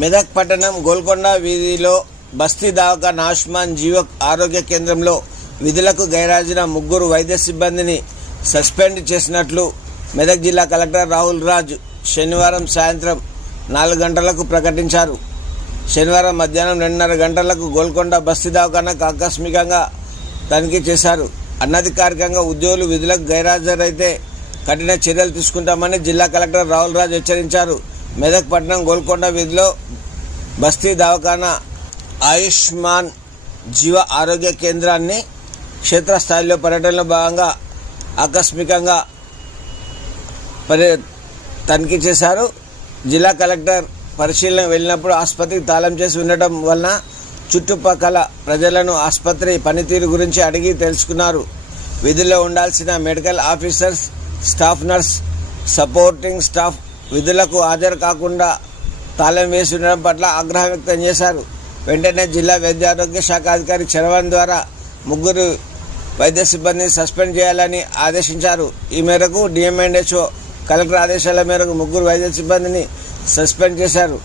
మెదక్ పట్టణం గోల్కొండ వీధిలో బస్తీ దావకా నాష్మాన్ జీవ ఆరోగ్య కేంద్రంలో విధులకు గైరాజున ముగ్గురు వైద్య సిబ్బందిని సస్పెండ్ చేసినట్లు మెదక్ జిల్లా కలెక్టర్ రాహుల్ రాజ్ శనివారం సాయంత్రం నాలుగు గంటలకు ప్రకటించారు. శనివారం మధ్యాహ్నం రెండున్నర గంటలకు గోల్కొండ బస్తీ దవాఖానకు ఆకస్మికంగా తనిఖీ చేశారు. అనధికారికంగా ఉద్యోగులు విధులకు గైరాజరైతే కఠిన చర్యలు తీసుకుంటామని జిల్లా కలెక్టర్ రాహుల్ రాజ్ హెచ్చరించారు. మెదక్ పట్టణం గోల్కొండ వీధిలో బస్తీ దవాఖానా ఆయుష్మాన్ జీవ ఆరోగ్య కేంద్రాన్ని క్షేత్రస్థాయిలో పర్యటనలో భాగంగా ఆకస్మికంగా పరి తనిఖీ చేశారు. జిల్లా కలెక్టర్ పరిశీలన వెళ్ళినప్పుడు ఆసుపత్రికి తాళం చేసి ఉండటం వలన చుట్టుపక్కల ప్రజలను ఆసుపత్రి పనితీరు గురించి అడిగి తెలుసుకున్నారు. విధుల్లో ఉండాల్సిన medical officers staff nurse supporting staff విధులకు హాజరు కాకుండా తాళం వేసి ఉండడం పట్ల ఆగ్రహం వ్యక్తం చేశారు. వెంటనే జిల్లా వైద్య ఆరోగ్య శాఖ అధికారి చరవణ్ ద్వారా ముగ్గురు వైద్య సిబ్బందిని సస్పెండ్ చేయాలని ఆదేశించారు. ఈ మేరకు డిఎంఎన్హెచ్ఓ కలెక్టర్ ఆదేశాల మేరకు ముగ్గురు వైద్య సిబ్బందిని సస్పెండ్ చేశారు.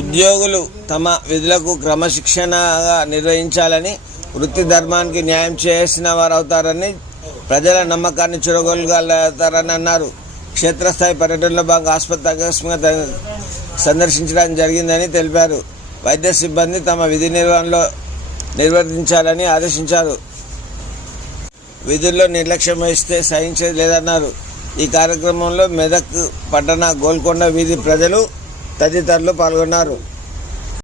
ఉద్యోగులు తమ విధులకు క్రమశిక్షణగా నిర్వహించాలని వృత్తి ధర్మానికి న్యాయం చేసిన వారు అవుతారని ప్రజల నమ్మకాన్ని చురగొలగలుగుతారని అన్నారు. క్షేత్రస్థాయి పర్యటనలో భాగంగా ఆసుపత్రి ఆకస్మికంగా సందర్శించడానికి సందర్శించడం జరిగిందని తెలిపారు. వైద్య సిబ్బంది తమ విధి నిర్వహణలో నిర్వర్తించాలని ఆదేశించారు. విధుల్లో నిర్లక్ష్యం వహిస్తే సహించేది లేదన్నారు. ఈ కార్యక్రమంలో మెదక్ పట్టణ గోల్కొండ వీధి ప్రజలు తదితరులు పాల్గొన్నారు.